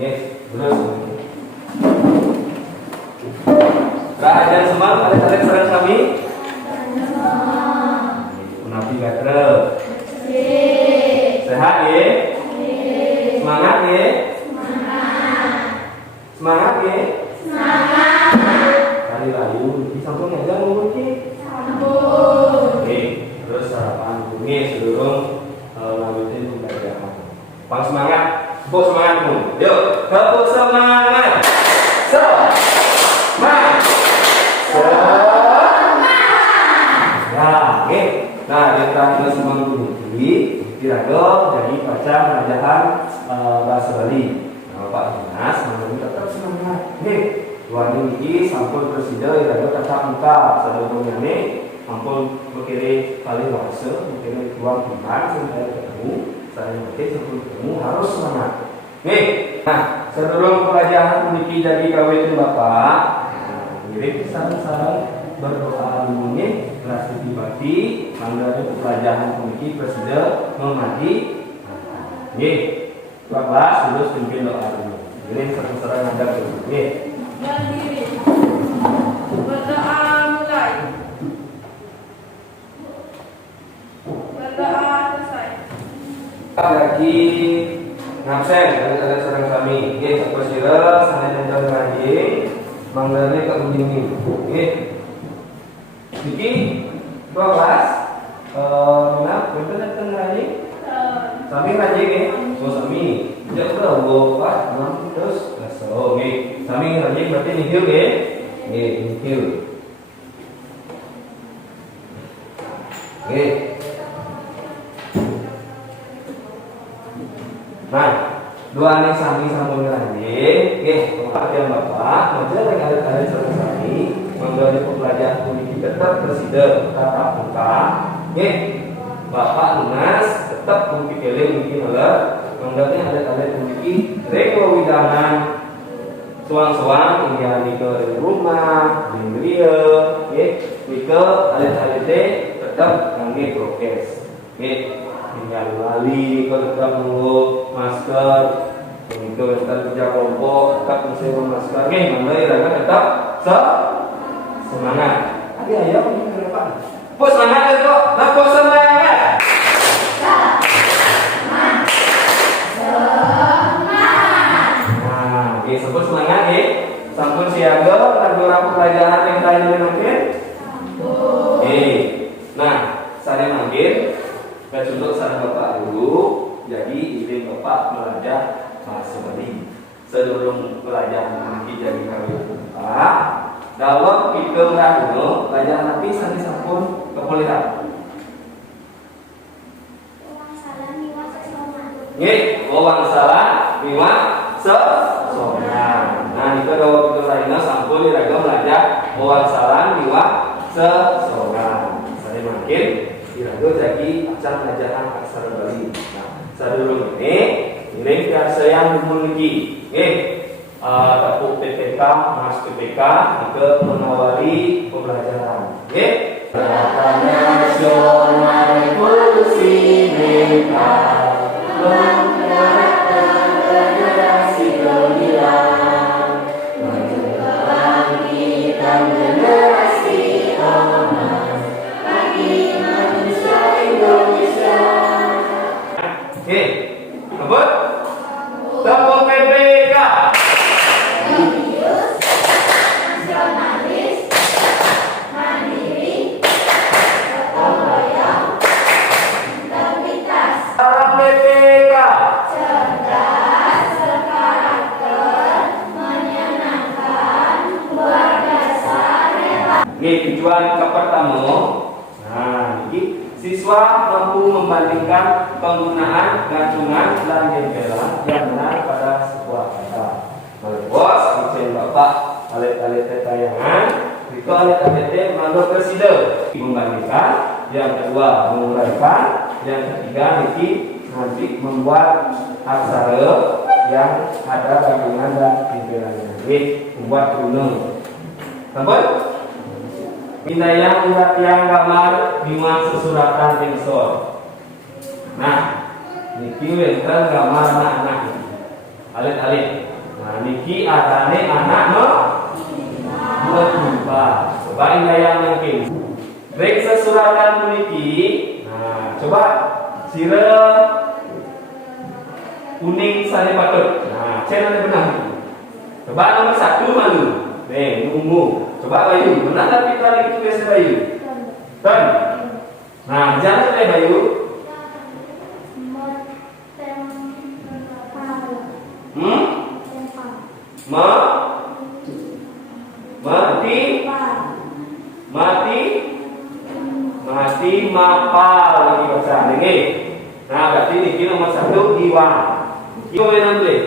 Oke, terus. Rahasia semua kalian serang kami. Menapi gatra. Sehat ya? Semangat ya? Semangat ya? Kali lalu disambung aja mungkin. Oke, terus sarapan bunyi sebelum lanjutin pembelajaran. Bang semangat, tepuk semangatmu. Yuk, tepuk semangat. Semangat. Ya, oke. Nah, kita semangat bunyi. Dirago jadi baca pelajaran bahasa Bali. Nah, Pak Dinas, menurut tetap semangat. Nih, dua ini sampul presiden dirago tetap muka sebelumnya nih. Ampun berkiri kali bahasa, berkiri dua bulan sampai ketemu, saya berkiri sebelum ketemu harus semangat. Nih, nah sebelum pelajaran memiliki jadi kawitan bapak, mirip sarang-sarang berdoa dulu nih, beras bati, mangga pelajaran memiliki presiden memati. Nih, 12 terus pimpin doa dulu. Ini sarang-sarang ada dulu. Nih. Berdoa mulai. Lagi ngabsen ada serang kami. Oke, sampai sila sana jangan lagi. Manggilnya ke begini. Oke. Jadi 12 nah, betul datang lagi. Sami lagi ke. So sami. Jauh dah bapak, terus so oke. Sami lagi berarti nihil ke. Oke, nihil. Oke. Nah, dua ini sami sambung lagi. Oke, perhatian bapak. Majalah yang ada kalian selesai mengenai pembelajaran politik tetap presiden tatap muka. Oke, bapak lunas tetap mungkin oleh mengenai ada kalian memiliki rego widangan suang-suang yang di rumah, di geria, oke, di alit-alit tetap kami prokes. Oke. Tinggal balik, tetap menunggu masker, itu tetap kerja kelompok, tetap mensewa masker. Nih, mandai raga tetap semangat. Tadi ayah punya kenapa? Pus semangat itu, lapor semangat. Nah, oke, sebut semangat ya. Sampun siaga, ragu-ragu pelajaran yang tadi mungkin. Nah, saya manggil. Dan untuk saran bapak dulu, jadi izin bapak belajar bahasa Bali. Sebelum belajar nanti jadi kawin bapak, dalam kita dahulu belajar nanti sampai sampun kepolisian. Nih, wawang salah, miwa sesona. Nah, itu kalau kita lainnya sampun diraga belajar wawang salah, miwa sesona. Saya makin diraga jadi acara pelajaran aksara Bali. Nah, sebelum ini biasa yang memiliki, tepuk PPK, mas PPK, ke mengawali pembelajaran. Gerakan Nasional Revolusi Mental menggerakkan generasi gemilang, membangkitkan generasi emas bagi manusia Indonesia. Oke, sebut tepuk PPK. Religius, nasionalis, mandiri, gotong royong, integritas. PPK. Cerdas, berkarakter, menyenangkan, luar biasa, rela. Ini tujuan ke pertama. Nah, ini siswa mampu membandingkan penggunaan gacungan dan jempelan yang benar pada sebuah kata. Bos, izin bapak alit-alit tayangan, itu alit-alit menurut presiden membandingkan, yang kedua menguraikan, yang ketiga nanti membuat aksara yang ada gabungan dan jempelannya. Ini membuat gunung. Tempat Bintayang urat yang gambar bima sesuratan tingsor. Nah, niki wenten gambar anak-anak. Alit-alit. Nah, niki adane anak membuat. Coba yang mungkin. Rek sesuratan niki. Nah, coba sira kuning sane patut. Nah, channel benar. Coba nomor 1 malu. Nih, ungu. Coba Bayu. Benar tak kita itu biasa Bayu? Kan? Nah, jangan sampai Bayu. Mati mapal lagi baca lagi. Nah, berarti ini nomor 1 iwan. Iwan yang boleh.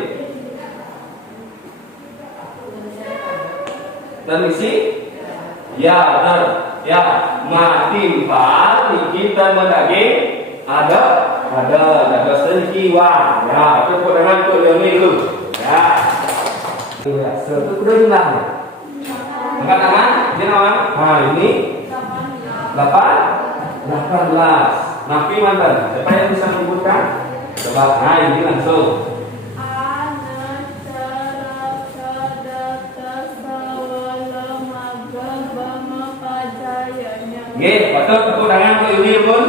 Dan isi? Ya, benar. Ya, mati mapal kita mendaging ada sedikit iwan. Ya, tepuk tangan untuk yang ini dulu. Ya. Ya, satu udah jumlahnya. Angkat tangan, ini nama. Nah, ini 18. Nafi mantan. Siapa yang bisa menyebutkan? Coba. Nah, ini langsung. Oke, tepuk tangan untuk ini pun.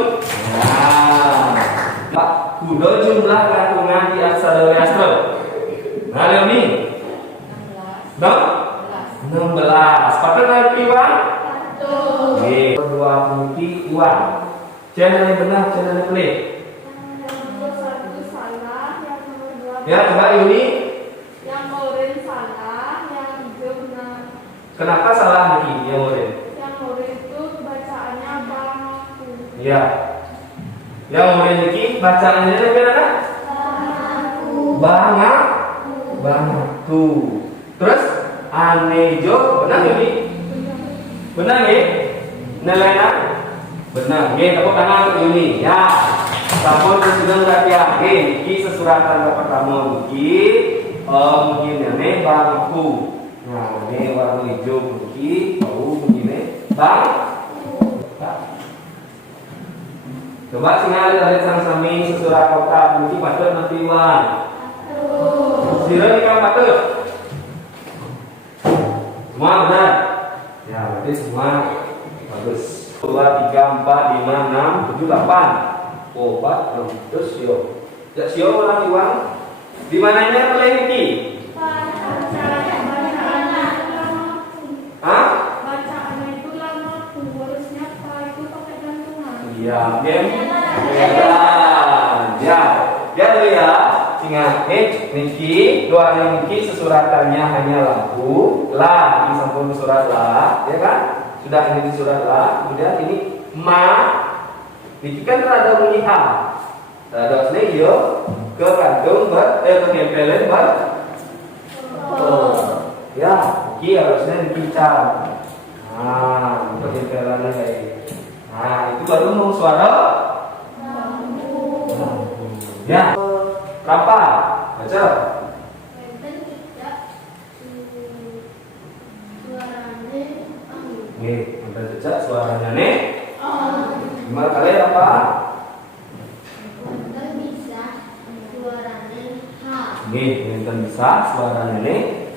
Nah, kudo jumlah gabungan di aksara Astro. Nah, Leoni. 16. Patut naik iwan? Oke, kedua mungkin iwan. Channel yang benar, channel yang pelik. Ya, coba Yuni. Yang orange salah, yang hijau benar. Kenapa salah nih yang orange? Yang orange itu bacaannya bangku. Ya. Yang orange ini bacaannya bagaimana? Bangku. Terus anejo benar Yuni? Benar ya? Nelena? Benar. Ya, tepuk tangan untuk Yuni. Ya. Sampun sudah latihan. Ini sesuratan pertama mungkin ini bangku. Nah, ini warna hijau mungkin begini bangku. Coba singali dari sang-sami sesurat kotak mungkin patut nanti wan. Sira ni kan patut. Semua benar. Ya, berarti semua bagus. 2, 3, 4, 5, 6, 7, 8. Obat, terus sio. Ya sio ulang uang. Di mananya mulai ini? Hah? Bacaannya itu lama harusnya pak itu pakai gantungan. Iya, ya. Ya tuh ya. Ingat, niki doa niki sesuratannya hanya lampu, lah, ini sampun surat lah, ya kan? Sudah ini surat lah. Kemudian ini niki kan ada bunyi a. Terus ini yo ke kantung ke tempelan ya, niki harusnya dipincang. Nah, untuk tempelannya kayak. Nah, itu baru mau suara. Ya. Berapa? Baca. Nih, kita jejak suaranya nih. Gimana kalian apa? Nih, kita bisa suaranya nih.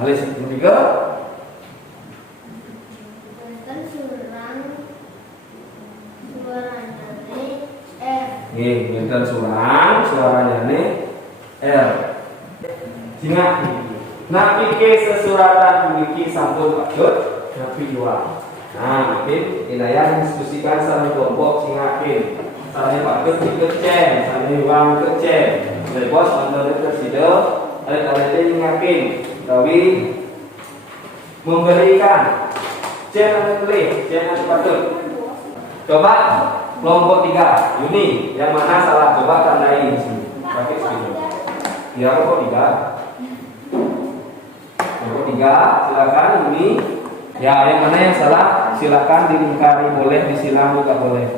Malis ketiga. Nih, kita suaranya nih R. Singa. Nah, iki sesuratan iki sampun patut napi iwa. Nah, mungkin inayah diskusikan sama kelompok singakin. Salahnya patut dikecen, salahnya uang kecen. Dari bos menurut tersido, ada kalian singakin. Tapi memberikan channel play, channel patut. Coba kelompok 3, Yuni, yang mana salah? Coba tandai di sini. Pakai sini. Ya, kelompok 3. Kelompok 3, silakan Yuni. Ya, yang mana yang salah? Silakan diingkari, boleh disilang juga boleh.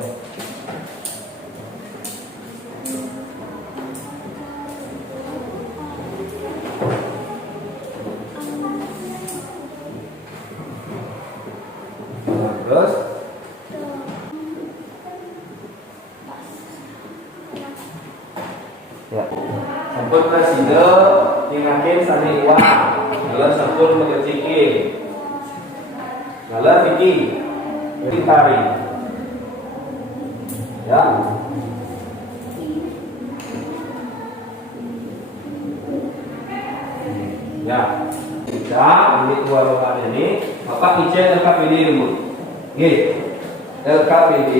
Nah, terus ya. Sampun presiden ingatin sani uang. Lalu sampun mengecikin. Lalu Vicky, Tari. Ya. Ya. Bisa ambil dua rokan ini. Bapak icen LKPD dulu. Oke. LKPD.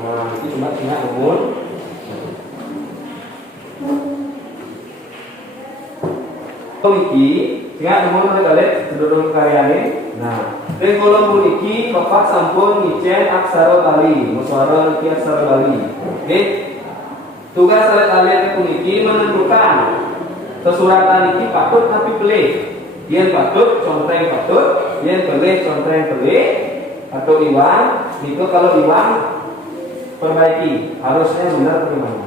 Nah, ini cuma ingat umur. Iki, ingat umur kalian seluruh karyane. Nah, dari kolom puniki Bapak sampun ngicen aksara Bali, musyawarah niki aksara Bali. Oke. Tugas kalian puniki menentukan kesuratan iki patut tapi pelih. Yen patut contreng patut, yen pelih contreng pelih atau iwan, itu kalau iwan perbaiki, harusnya benar bagaimana?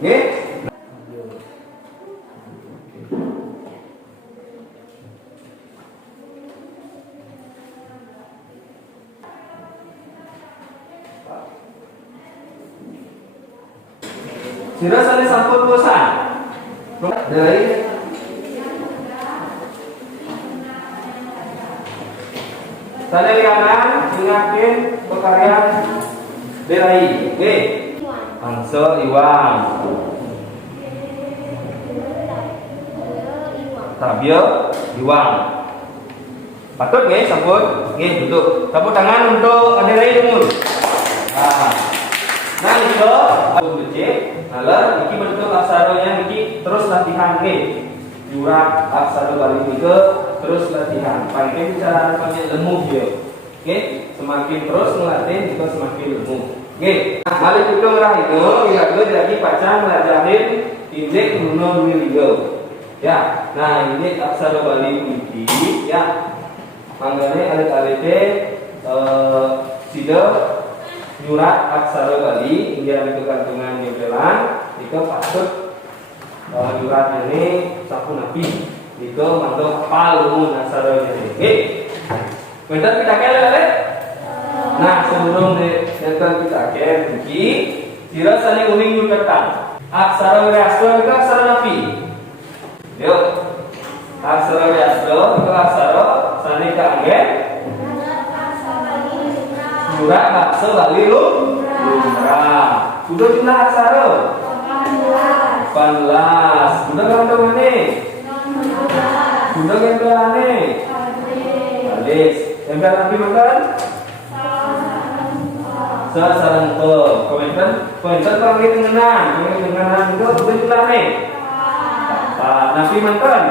Oke? Sudah saya sampun bosan. Dari tanda kanan ingatin pekaryan Delai. Oke. Angsa Iwan. Tabio Iwan. Patut nggih sampun? Nggih, betul. Tepuk tangan untuk Delai dulu. Nah, itu aku becek. Lalu iki bentuk aksaranya iki terus latihan ke jurak aksara Bali tiga terus latihan. Pakai cara panggil lemu dia. Oke, semakin terus melatih kita semakin lemu. Oke, balik itu ngerah itu kira-kira jadi pacang ngelajarin injek nuno miligo. Ya, nah ini aksara Bali ini ya. Manggane alit-alite sida jurat aksara Bali hingga itu gantungan nyebelan itu patut jurat ini sapu napi itu mantuk hafal umum aksara ini. Oke, bener kita kele. Nah sebelum kita kele iki sira sane uning nyuketan aksara wiastra itu aksara napi. Yuk aksara wiastra itu aksara sane kaget jurak aksara Bali lumrah. Sudah jumlah aksara 18. Sudah gantung mana? Sudah gantung mana? Alis. Tempel lagi makan? Sarang ke. Komentar panggil tengenan itu sudah jumlah mana? Nabi makan?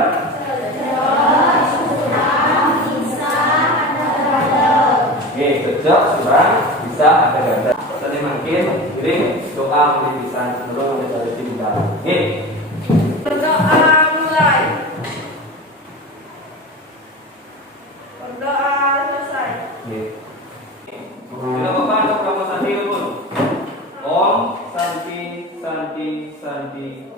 Oke, cocok, surang, bisa, ada ganda. Tadi makin, kirim, doa, bisa, sebelum ada dari cinta. Oke. Berdoa mulai. Berdoa selesai. Oke. Tidak apa-apa, untuk kamu sendiri pun. Om, Santi, Santi, Santi.